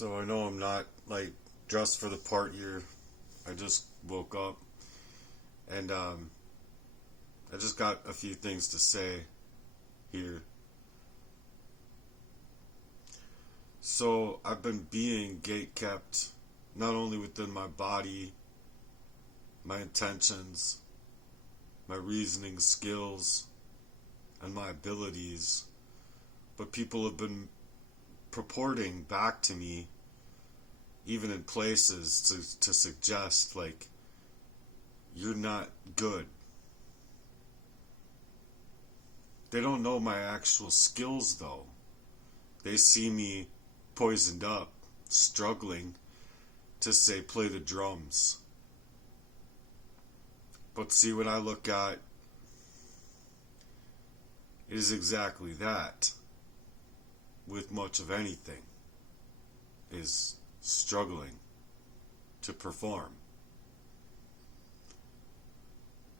So I know I'm not like dressed for the part here. I just woke up and I just got a few things to say here. So I've been being gate kept not only within my body, my intentions, my reasoning skills, and my abilities, but people have been purporting back to me, even in places, to suggest, like, you're not good. They don't know my actual skills, though. They see me poisoned up, struggling to, say, play the drums. But see, when I look at it is exactly that, with much of anything, is struggling to perform.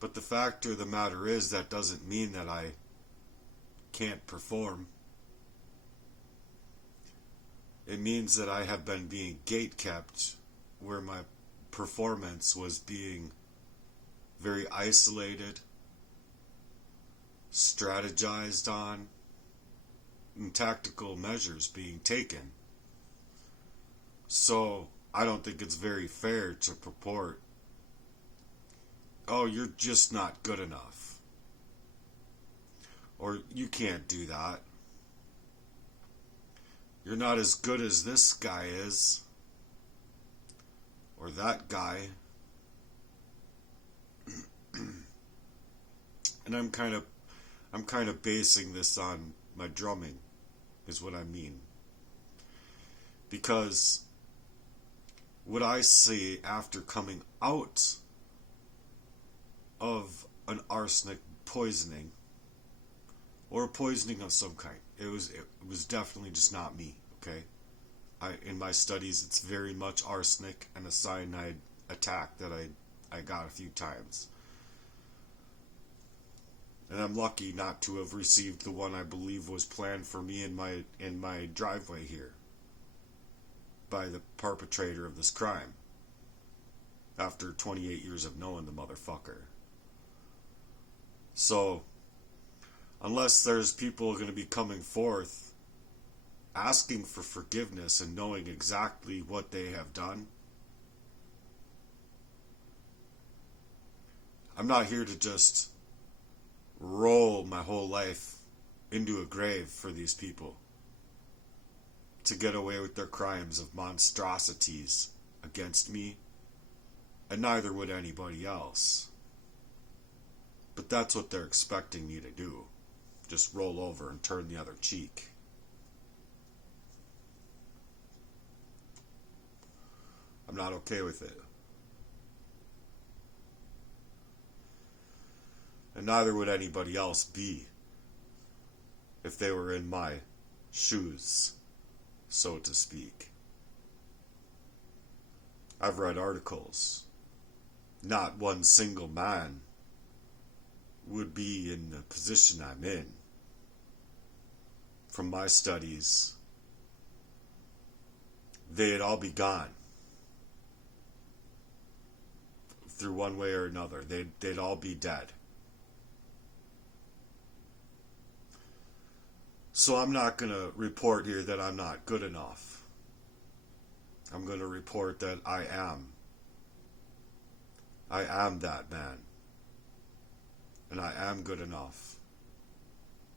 But the fact of the matter is, that doesn't mean that I can't perform. It means that I have been being gatekept, where my performance was being very isolated, strategized on, and tactical measures being taken. So I don't think it's very fair to purport, oh, you're just not good enough, or you can't do that, you're not as good as this guy is, or that guy. And I'm kind of basing this on my drumming, is what I mean. Because what I see after coming out of an arsenic poisoning, or a poisoning of some kind, it was definitely just not me, okay? In my studies, it's very much arsenic and a cyanide attack that I got a few times. And I'm lucky not to have received the one I believe was planned for me in my driveway here by the perpetrator of this crime, after 28 years of knowing the motherfucker. So, unless there's people going to be coming forth asking for forgiveness and knowing exactly what they have done, I'm not here to just roll my whole life into a grave for these people to get away with their crimes of monstrosities against me, and neither would anybody else. But that's what they're expecting me to do. Just roll over and turn the other cheek. I'm not okay with it. And neither would anybody else be if they were in my shoes, so to speak. I've read articles. Not one single man would be in the position I'm in. From my studies, they'd all be gone. Through one way or another, they'd all be dead. So I'm not going to report here that I'm not good enough. I'm going to report that I am. I am that man. And I am good enough.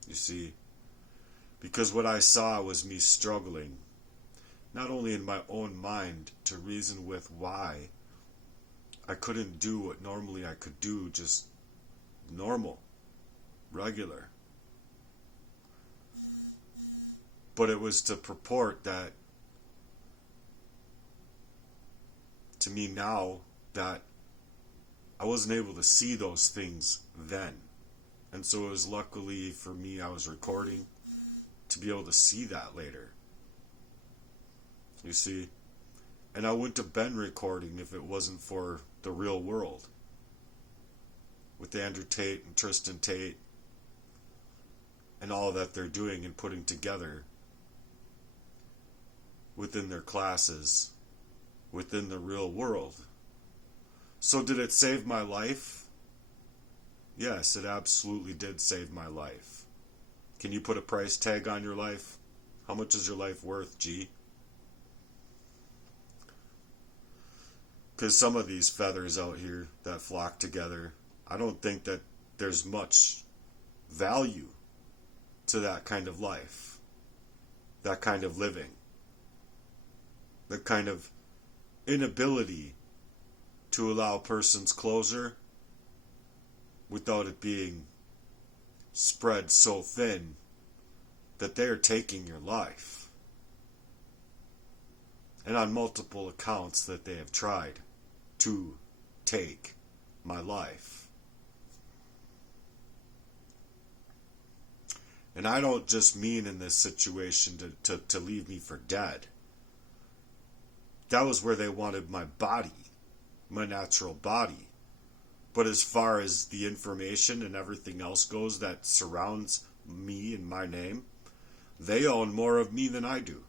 You see? Because what I saw was me struggling, not only in my own mind, to reason with why I couldn't do what normally I could do, just normal, regular. But it was to purport that, to me now, that I wasn't able to see those things then. And so it was luckily for me, I was recording to be able to see that later. You see? And I wouldn't have been recording if it wasn't for the real world. With Andrew Tate and Tristan Tate and all that they're doing and putting together. within their classes, within the real world. So did it save my life? Yes, it absolutely did save my life. Can you put a price tag on your life? How much is your life worth, G? Because some of these feathers out here that flock together, I don't think that there's much value to that kind of life, that kind of living, the kind of inability to allow persons closure without it being spread so thin that they are taking your life. And on multiple accounts that they have tried to take my life. And I don't just mean in this situation to leave me for dead. That was where they wanted my body, my natural body. But as far as the information and everything else goes that surrounds me and my name, they own more of me than I do.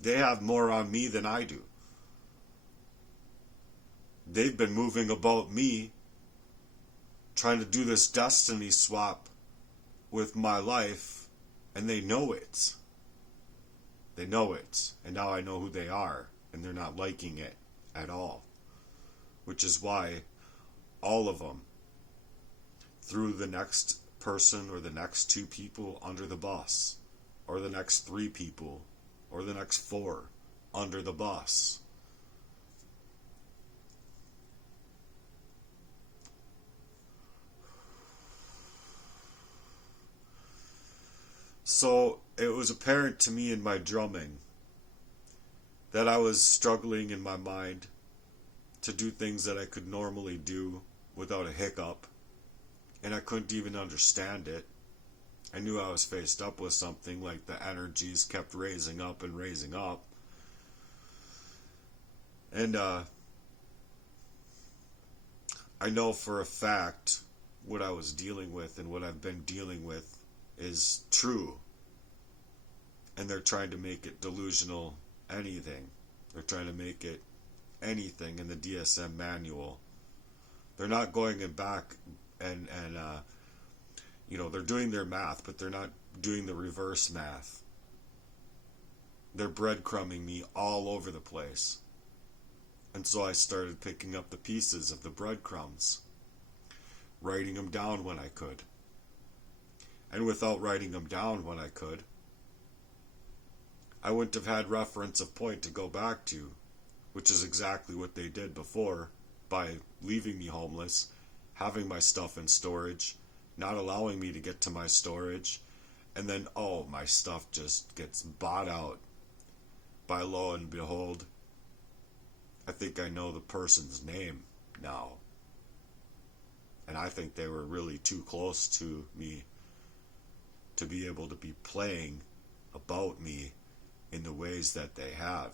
They have more on me than I do. They've been moving about me, trying to do this destiny swap with my life, and they know it. They know it, and now I know who they are, and they're not liking it at all. Which is why all of them threw the next person or the next 2 people under the bus, or the next 3 people, or the next 4 under the bus. So it was apparent to me in my drumming that I was struggling in my mind to do things that I could normally do without a hiccup, and I couldn't even understand it. I knew I was faced up with something, like the energies kept raising up and raising up. And I know for a fact what I was dealing with and what I've been dealing with is true. And they're trying to make it delusional anything. They're trying to make it anything in the DSM manual. They're not going back and they're doing their math, but they're not doing the reverse math. They're breadcrumbing me all over the place. And so I started picking up the pieces of the breadcrumbs, writing them down when I could. And without writing them down when I could, I wouldn't have had reference of point to go back to, which is exactly what they did before, by leaving me homeless, having my stuff in storage, not allowing me to get to my storage, and then, my stuff just gets bought out by, lo and behold, I think I know the person's name now. And I think they were really too close to me to be able to be playing about me in the ways that they have.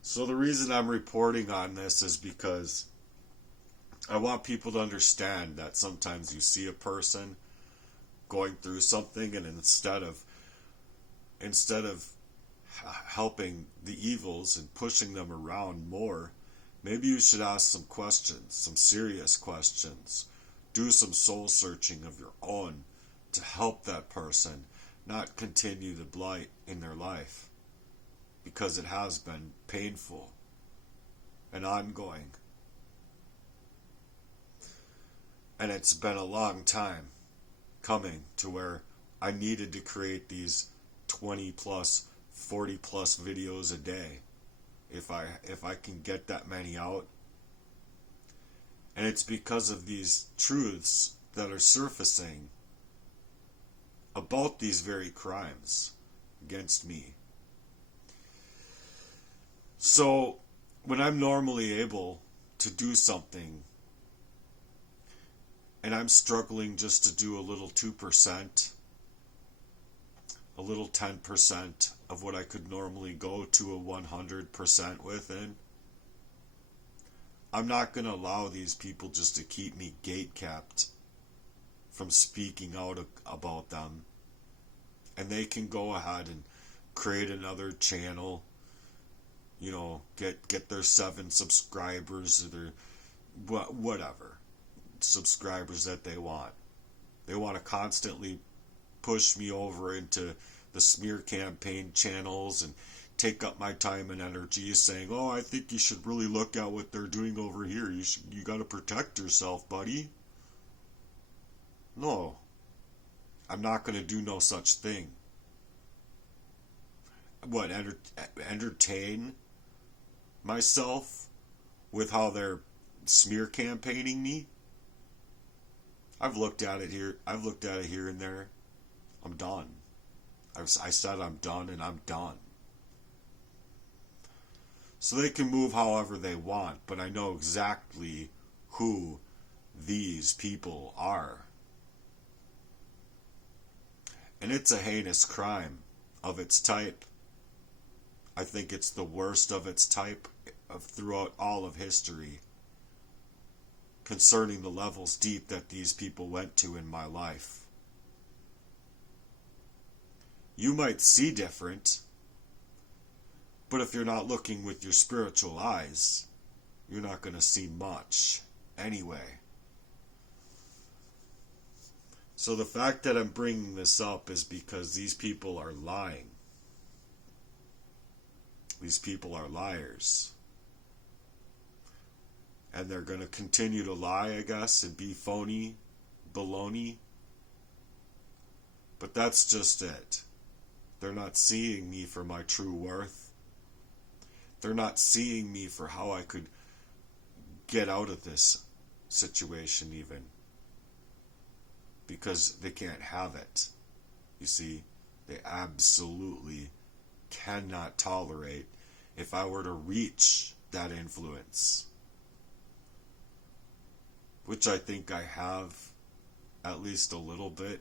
So the reason I'm reporting on this is because I want people to understand that sometimes you see a person going through something, and instead of helping the evils and pushing them around more, maybe you should ask some questions, some serious questions. Do some soul searching of your own to help that person not continue the blight in their life, because it has been painful and ongoing. And it's been a long time coming to where I needed to create these 20 plus, 40 plus videos a day. If I can get that many out. And it's because of these truths that are surfacing about these very crimes against me. So when I'm normally able to do something, and I'm struggling just to do a little 2%, a little 10% of what I could normally go to a 100% within, I'm not going to allow these people just to keep me gate kept from speaking out about them. And they can go ahead and create another channel, get their 7 subscribers or their whatever subscribers that they want. They want to constantly push me over into the smear campaign channels and take up my time and energy saying, oh, I think you should really look at what they're doing over here. You got to protect yourself, buddy. No, I'm not going to do no such thing. What, entertain myself with how they're smear campaigning me? I've looked at it here and there. I'm done. I said I'm done, and I'm done. So they can move however they want, but I know exactly who these people are. And it's a heinous crime of its type. I think it's the worst of its type throughout all of history concerning the levels deep that these people went to in my life. You might see different, but if you're not looking with your spiritual eyes, you're not going to see much anyway. So the fact that I'm bringing this up is because these people are lying. These people are liars. And they're going to continue to lie, I guess, and be phony, baloney. But that's just it. They're not seeing me for my true worth. They're not seeing me for how I could get out of this situation even. Because they can't have it. You see, they absolutely cannot tolerate if I were to reach that influence. Which I think I have at least a little bit,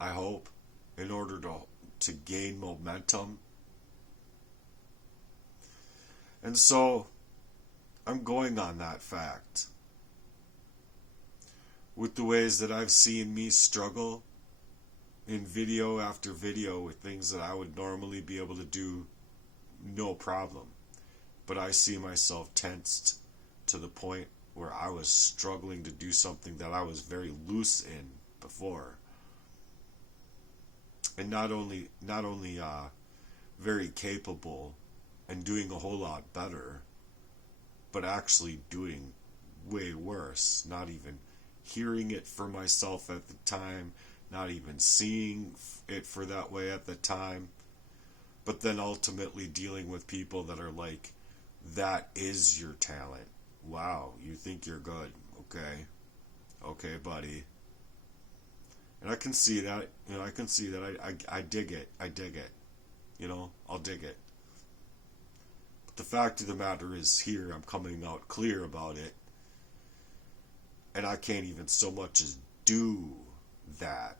I hope, in order to gain momentum. And so I'm going on that fact. With the ways that I've seen me struggle in video after video with things that I would normally be able to do no problem. But I see myself tensed to the point where I was struggling to do something that I was very loose in before. And not only very capable and doing a whole lot better, but actually doing way worse, not even hearing it for myself at the time, not even seeing it for that way at the time, but then ultimately dealing with people that are like, that is your talent. Wow, you think you're good. Okay, buddy. And I can see that, I dig it. I'll dig it. But the fact of the matter is, here I'm coming out clear about it. And I can't even so much as do that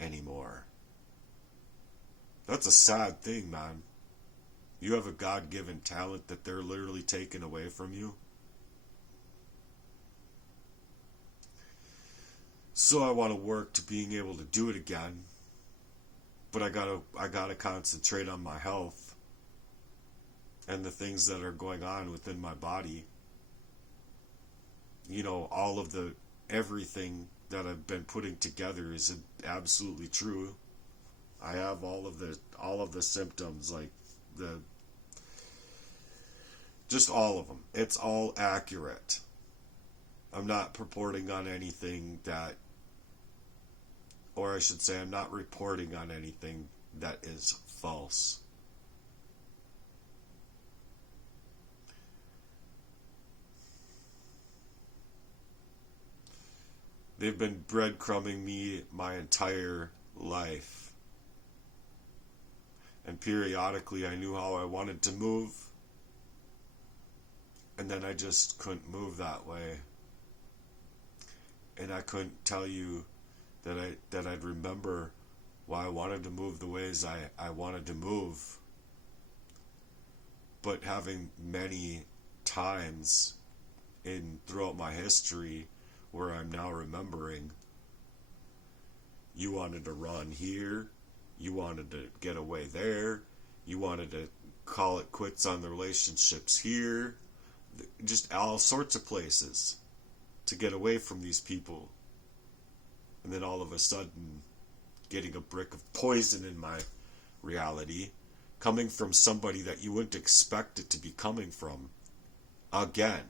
anymore. That's a sad thing, man. You have a God-given talent that they're literally taking away from you. So I want to work to being able to do it again. But I gotta concentrate on my health and the things that are going on within my body. All of everything that I've been putting together is absolutely true. I have all of the symptoms, like just all of them. It's all accurate. I'm not purporting on anything or I should say, I'm not reporting on anything that is false. They've been breadcrumbing me my entire life. And periodically I knew how I wanted to move. And then I just couldn't move that way. And I couldn't tell you that I'd remember why I wanted to move the ways I wanted to move. But having many times throughout my history where I'm now remembering You wanted to run here. You wanted to get away there. You wanted to call it quits on the relationships here. Just all sorts of places to get away from these people. And then all of a sudden, getting a brick of poison in my reality, coming from somebody that you wouldn't expect it to be coming from, again.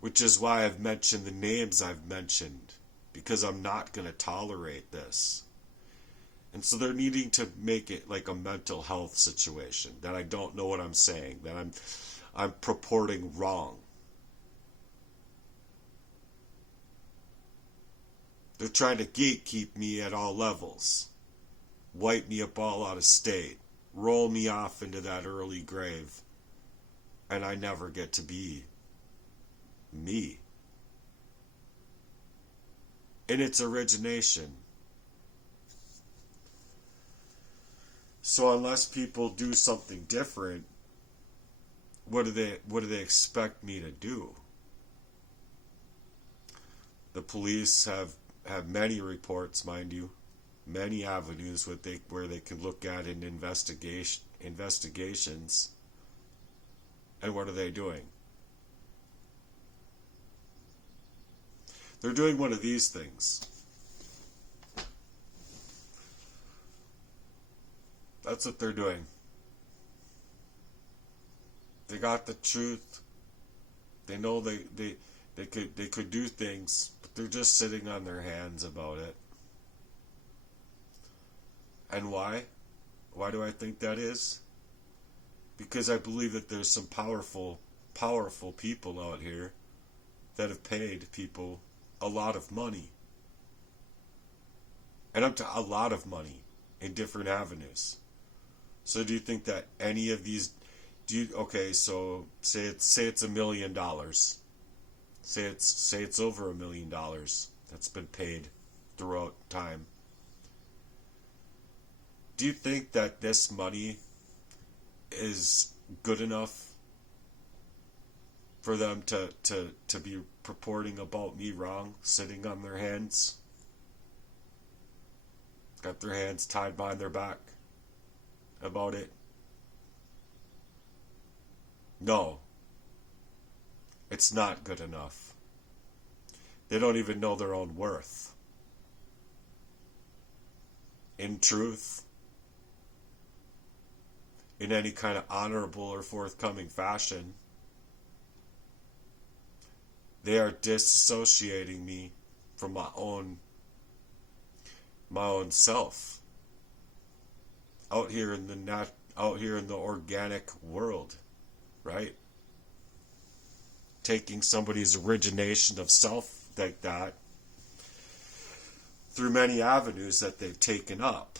Which is why I've mentioned the names I've mentioned, because I'm not going to tolerate this. And so they're needing to make it like a mental health situation, that I don't know what I'm saying, that I'm purporting wrong. They're trying to gatekeep me at all levels, wipe me up all out of state, roll me off into that early grave, and I never get to be me in its origination. So unless people do something different, what do they expect me to do? The police have many reports, mind you, many avenues where they can look at in investigations. And what are they doing? They're doing one of these things. That's what they're doing. They got the truth. They know they could do things, but they're just sitting on their hands about it. And why? Why do I think that is? Because I believe that there's some powerful people out here that have paid people a lot of money. And up to a lot of money in different avenues. So do you think that any of these, okay, so say it's $1 million. Say it's over $1 million that's been paid throughout time. Do you think that this money is good enough for them to be purporting about me wrong, sitting on their hands? Got their hands tied behind their back about it? No. It's not good enough. They don't even know their own worth. In truth, in any kind of honorable or forthcoming fashion, they are disassociating me from my own self out here in the organic world, right? Taking somebody's origination of self like that through many avenues that they've taken up.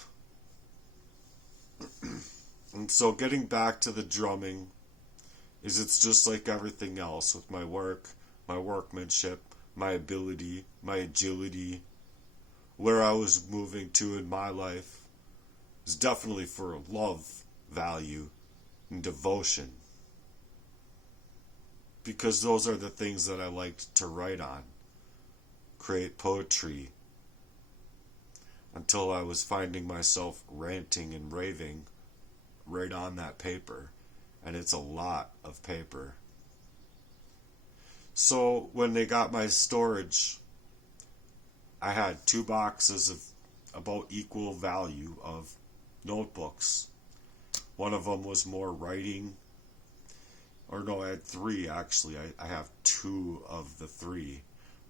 And so getting back to the drumming, it's just like everything else with my work, my workmanship, my ability, my agility, where I was moving to in my life is definitely for love, value, and devotion. Because those are the things that I liked to write on, create poetry, until I was finding myself ranting and raving right on that paper. And it's a lot of paper. So when they got my storage, I had 2 boxes of about equal value of notebooks. One of them was more writing. Or no, I had 3 actually. I have 2 of the 3.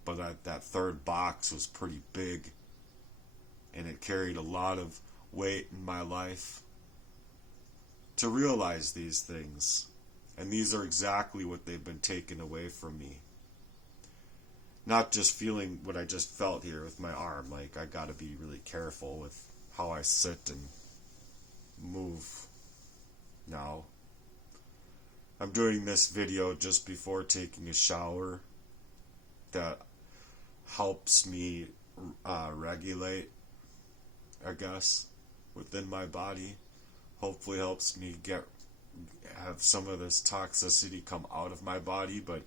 But that third box was pretty big. And it carried a lot of weight in my life to realize these things. And these are exactly what they've been taken away from me. Not just feeling what I just felt here with my arm. Like, I gotta be really careful with how I sit and move now. I'm doing this video just before taking a shower. That helps me regulate, I guess, within my body. Hopefully helps me have some of this toxicity come out of my body, but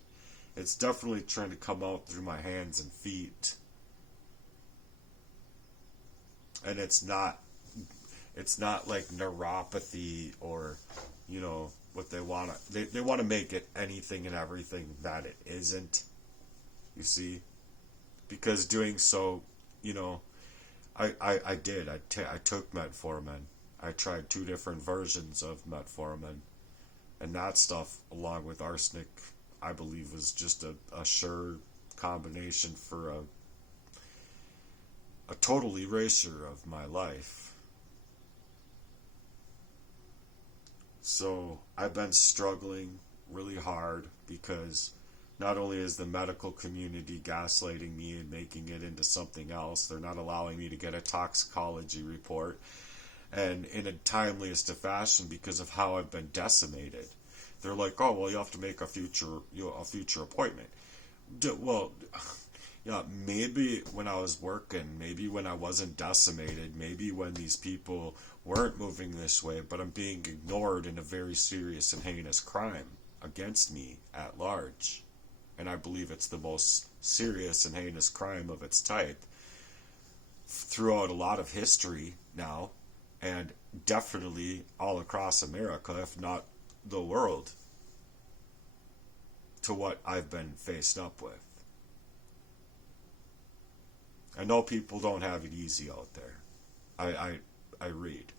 It's definitely trying to come out through my hands and feet. And it's not like neuropathy or, what they want to, they want to make it anything and everything that it isn't, you see? Because doing so, I did. I took metformin. I tried 2 different versions of metformin. And that stuff, along with arsenic, I believe was just a sure combination for a total erasure of my life. So I've been struggling really hard because not only is the medical community gaslighting me and making it into something else, they're not allowing me to get a toxicology report, and in a timeliest of fashion because of how I've been decimated. They're like, oh well, you have to make a future appointment. Well, yeah, maybe when I was working, maybe when I wasn't decimated, maybe when these people weren't moving this way, but I'm being ignored in a very serious and heinous crime against me at large. And I believe it's the most serious and heinous crime of its type throughout a lot of history now, and definitely all across America, if not the world, to what I've been faced up with. I know people don't have it easy out there. I read.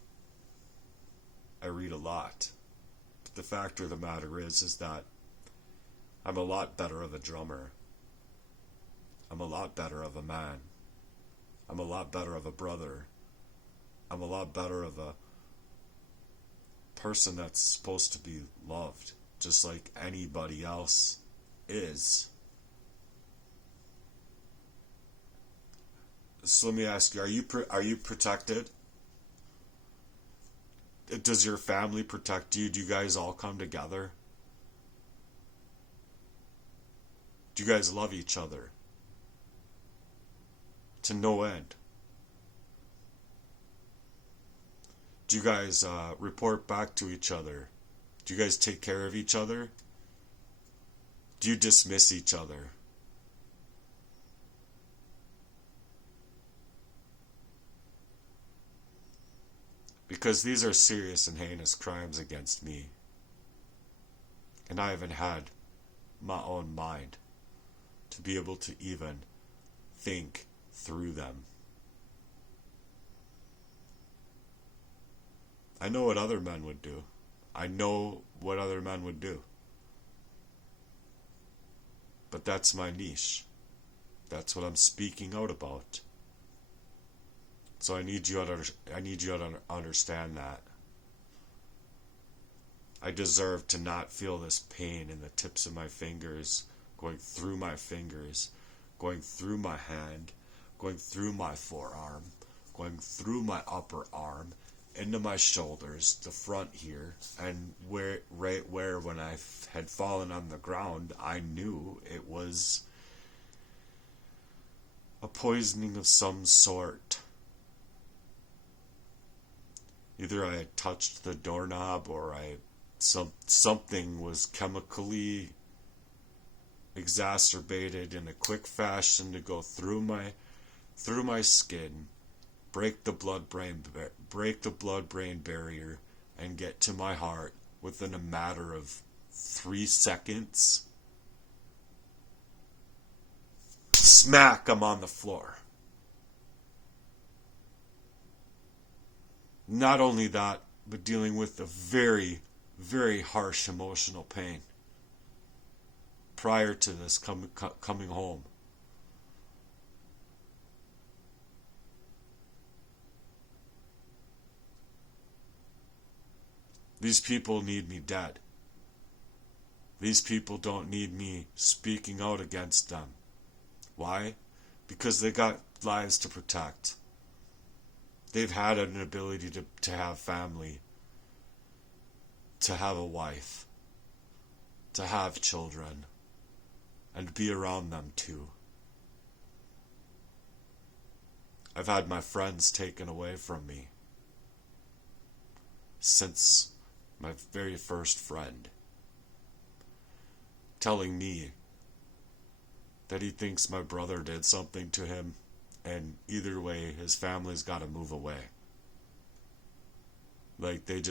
I read a lot. But the fact of the matter is that I'm a lot better of a drummer. I'm a lot better of a man. I'm a lot better of a brother. I'm a lot better of a person that's supposed to be loved, just like anybody else is. So let me ask you: are you protected? Does your family protect you? Do you guys all come together? Do you guys love each other? To no end. Do you guys report back to each other? Do you guys take care of each other? Do you dismiss each other? Because these are serious and heinous crimes against me. And I haven't had my own mind to be able to even think through them. I know what other men would do. I know what other men would do. But that's my niche. That's what I'm speaking out about. So I need you to understand that. I deserve to not feel this pain in the tips of my fingers, going through my fingers, going through my hand, going through my forearm, going through my upper arm, into my shoulders, the front here, and right where when I had fallen on the ground, I knew it was a poisoning of some sort. Either I had touched the doorknob or something was chemically exacerbated in a quick fashion to go through my skin, break the blood-brain barrier, and get to my heart within a matter of 3 seconds. Smack! I'm on the floor. Not only that, but dealing with a very, very harsh emotional pain prior to this coming home. These people need me dead. These people don't need me speaking out against them. Why? Because they got lives to protect. They've had an ability to have family, to have a wife, to have children, and be around them too. I've had my friends taken away from me since my very first friend telling me that he thinks my brother did something to him, and either way, his family's got to move away. Like, they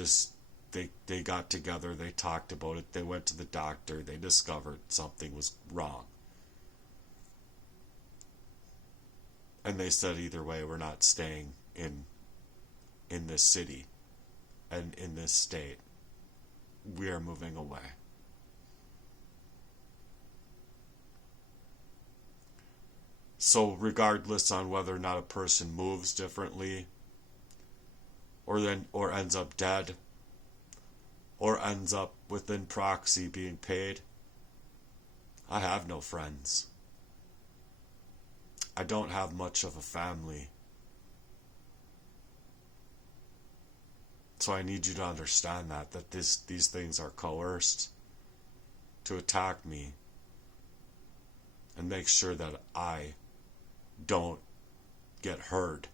got together, they talked about it, they went to the doctor, they discovered something was wrong. And they said either way, we're not staying in this city and in this state. We are moving away. So regardless on whether or not a person moves differently, or ends up dead, or ends up within proxy being paid, I have no friends. I don't have much of a family. So I need you to understand that these things are coerced to attack me and make sure that I don't get heard.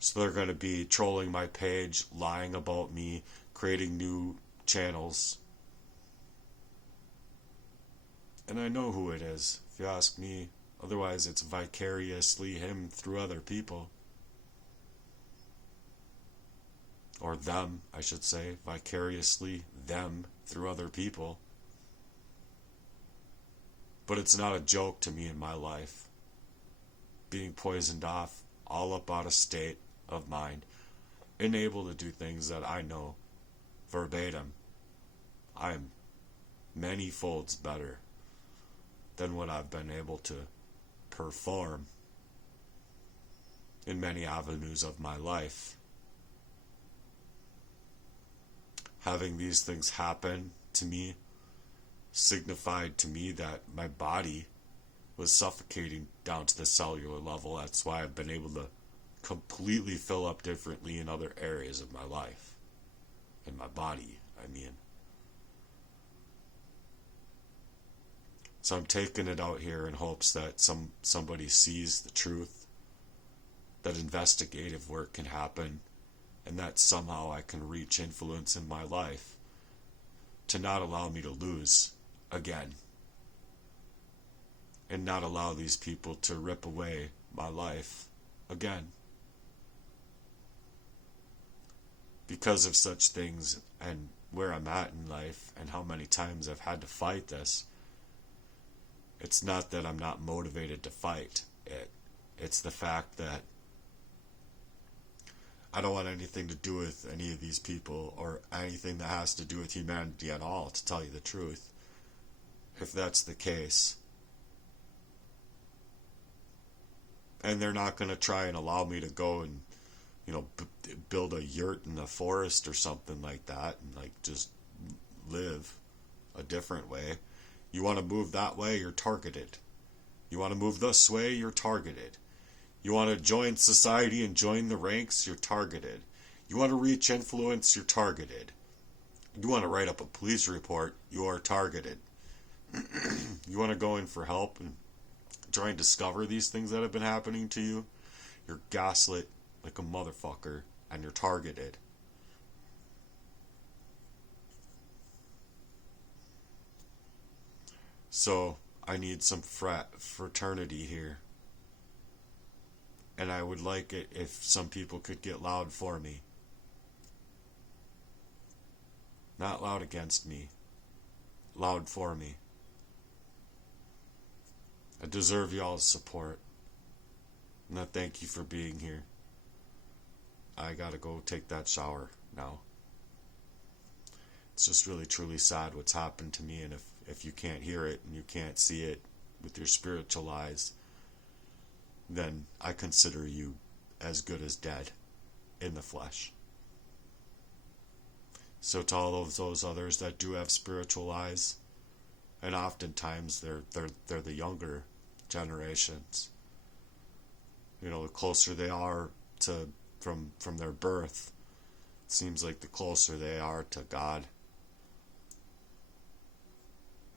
So they're going to be trolling my page, lying about me, creating new channels. And I know who it is, if you ask me. Otherwise, it's vicariously him through other people. Or them, I should say. Vicariously them through other people. But it's not a joke to me in my life. Being poisoned off, all about a state of mind, unable to do things that I know verbatim. I'm many folds better than what I've been able to perform in many avenues of my life. Having these things happen to me signified to me that my body was suffocating down to the cellular level. That's why I've been able to completely fill up differently in other areas of my life. In my body, I mean. So I'm taking it out here in hopes that somebody sees the truth, that investigative work can happen, and that somehow I can reach influence in my life to not allow me to lose again, and not allow these people to rip away my life again. Because of such things and where I'm at in life and how many times I've had to fight this, it's not that I'm not motivated to fight it. It's the fact that I don't want anything to do with any of these people or anything that has to do with humanity at all, to tell you the truth. If that's the case. And they're not going to try and allow me to go and, build a yurt in the forest or something like that and, just live a different way. You want to move that way, you're targeted. You want to move this way, you're targeted. You want to join society and join the ranks, you're targeted. You want to reach influence, you're targeted. You want to write up a police report, you are targeted. You want to go in for help and try and discover these things that have been happening to you, you're gaslit like a motherfucker and you're targeted. So I need some fraternity here. And I would like it if some people could get loud for me. Not loud against me. Loud for me. I deserve y'all's support. And I thank you for being here. I gotta go take that shower now. It's just really truly sad what's happened to me, and if you can't hear it and you can't see it with your spiritual eyes, then I consider you as good as dead in the flesh. So to all of those others that do have spiritual eyes, and oftentimes they're the younger generations. The closer they are to from their birth, it seems like the closer they are to God.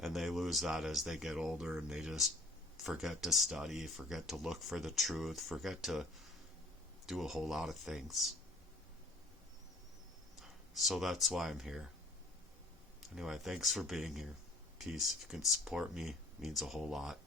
And they lose that as they get older, and they just forget to study, forget to look for the truth, forget to do a whole lot of things. So that's why I'm here. Anyway, thanks for being here. Peace. If you can support me, means a whole lot.